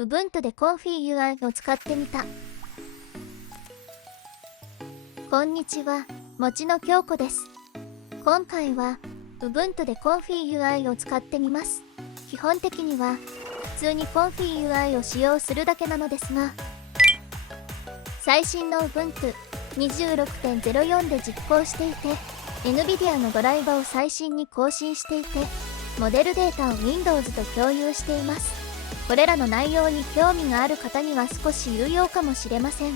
Ubuntu で Config UI を使ってみた。こんにちは、もちの京子です。今回は Ubuntu で Config UI を使ってみます。基本的には普通に Config UI を使用するだけなのですが、最新の Ubuntu 26.04 で実行していて、NVIDIA のドライバーを最新に更新していて、モデルデータを Windows と共有しています。これらの内容に興味がある方には少し有用かもしれません。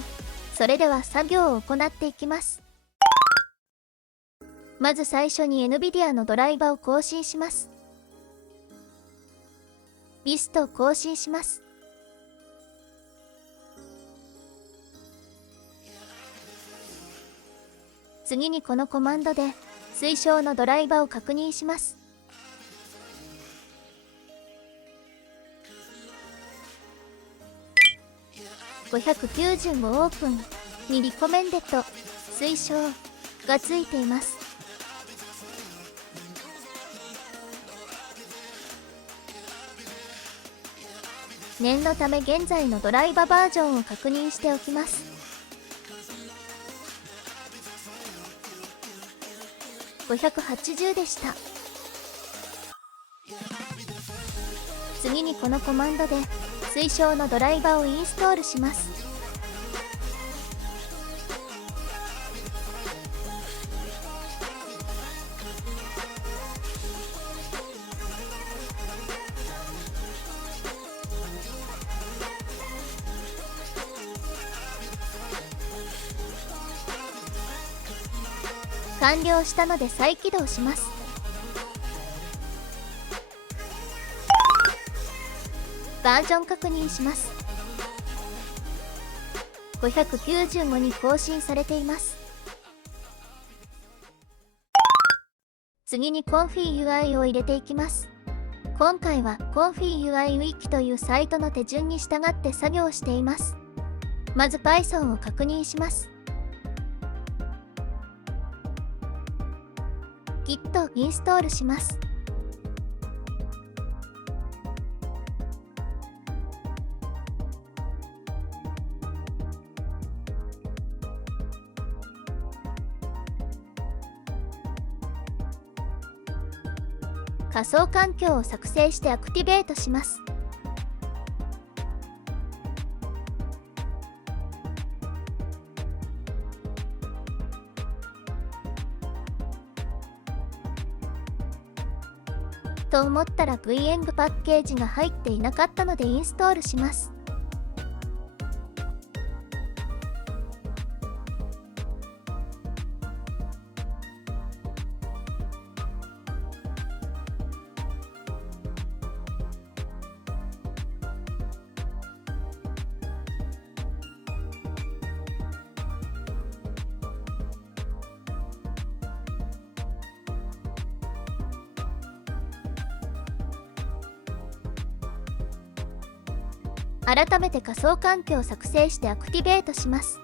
それでは作業を行っていきます。まず最初に NVIDIA のドライバーを更新します。BIST を更新します。次にこのコマンドで推奨のドライバーを確認します。590をオープンにリコメンデッド推奨がついています。念のため現在のドライババージョンを確認しておきます。580でした。次にこのコマンドで推奨のドライバーをインストールします。完了したので再起動します。バージョン確認します。595に更新されています。次に Config UI を入れていきます。今回は Config UI Wiki というサイトの手順に従って作業しています。まず Python を確認します。Git インストールします。仮想環境を作成してアクティベートします。と思ったら Venv パッケージが入っていなかったのでインストールします。改めて仮想環境を作成してアクティベートします。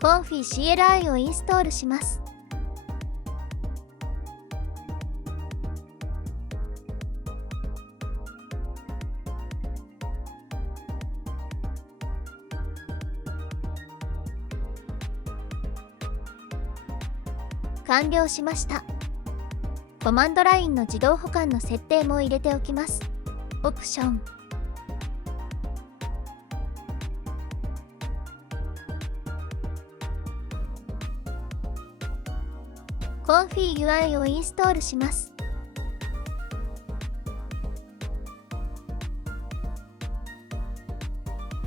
Config CLI をインストールします。完了しました。コマンドラインの自動保管の設定も入れておきます。オプション。Config UI をインストールします。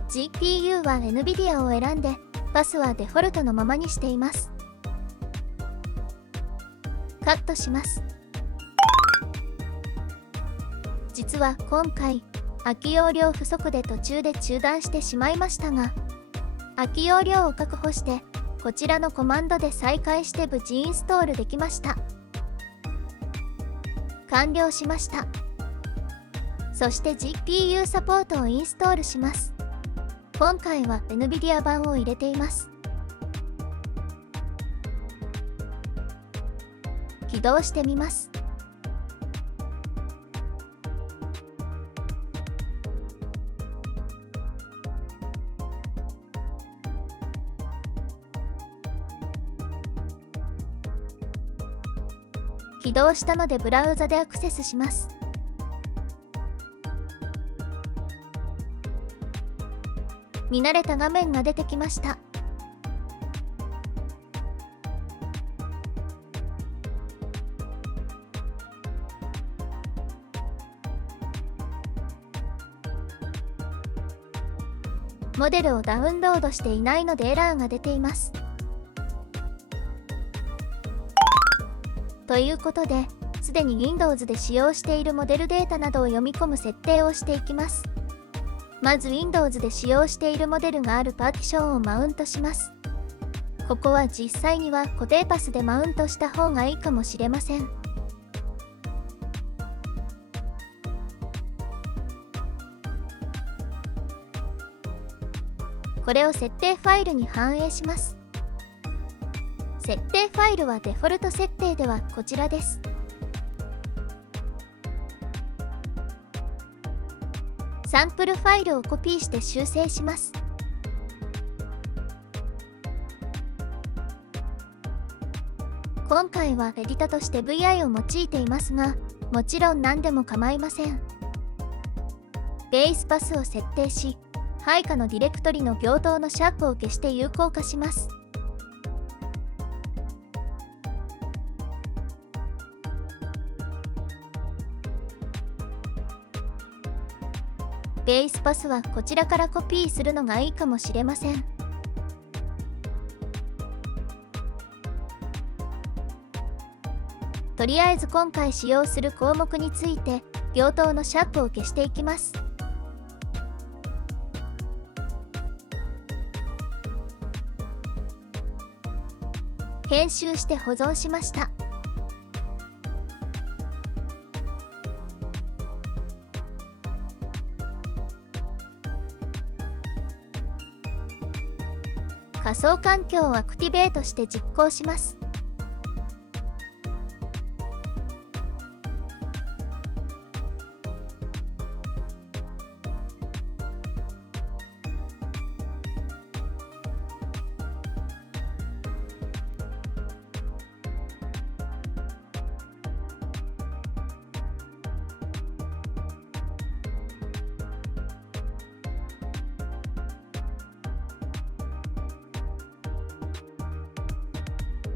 GPU は NVIDIA を選んで、パスはデフォルトのままにしています。カットします。実は今回、空き容量不足で途中で中断してしまいましたが、空き容量を確保して、こちらのコマンドで再開して無事インストールできました。完了しました。そして GPU サポートをインストールします。今回は NVIDIA 版を入れています。起動してみます。起動したのでブラウザでアクセスします。見慣れた画面が出てきました。モデルをダウンロードしていないのでエラーが出ています。ということで、すでに Windows で使用しているモデルデータなどを読み込む設定をしていきます。まず Windows で使用しているモデルがあるパーティションをマウントします。ここは実際には固定パスでマウントした方がいいかもしれません。これを設定ファイルに反映します。設定ファイルはデフォルト設定ではこちらです。サンプルファイルをコピーして修正します。今回はエディタとして VI を用いていますが、もちろん何でも構いません。ベースパスを設定し、配下のディレクトリの病棟のシャープを消して有効化します。ベースパスはこちらからコピーするのがいいかもしれません。とりあえず今回使用する項目について病棟のシャープを消していきます。編集して保存しました。仮想環境をアクティベートして実行します。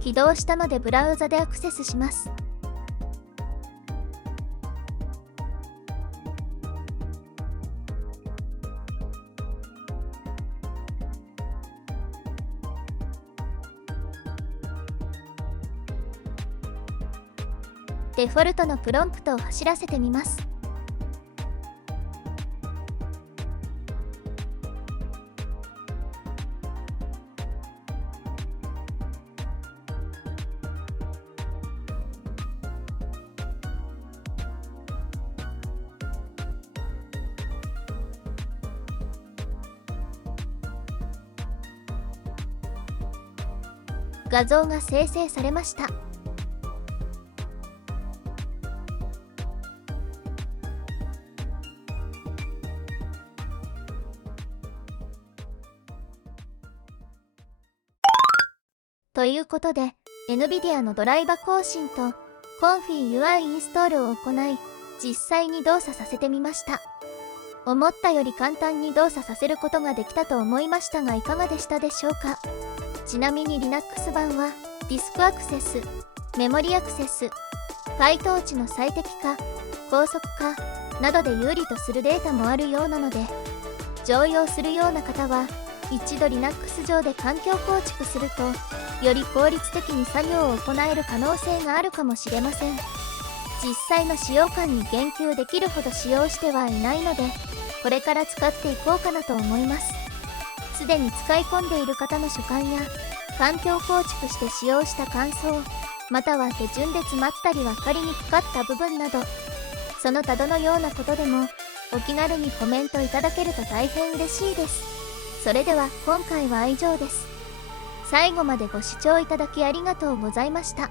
起動したのでブラウザでアクセスします。デフォルトのプロンプトを走らせてみます。画像が生成されました。ということで、NVIDIA のドライバ更新と Config UI インストールを行い、実際に動作させてみました。思ったより簡単に動作させることができたと思いましたがいかがでしたでしょうか。ちなみに Linux 版はディスクアクセス、メモリアクセス、PyTorch の最適化、高速化などで有利とするデータもあるようなので、常用するような方は一度 Linux 上で環境構築するとより効率的に作業を行える可能性があるかもしれません。実際の使用感に言及できるほど使用してはいないので、これから使っていこうかなと思います。すでに使い込んでいる方の所感や環境構築して使用した感想、または手順で詰まったり分かりにくかった部分など、その他どのようなことでもお気軽にコメントいただけると大変嬉しいです。それでは今回は以上です。最後までご視聴いただきありがとうございました。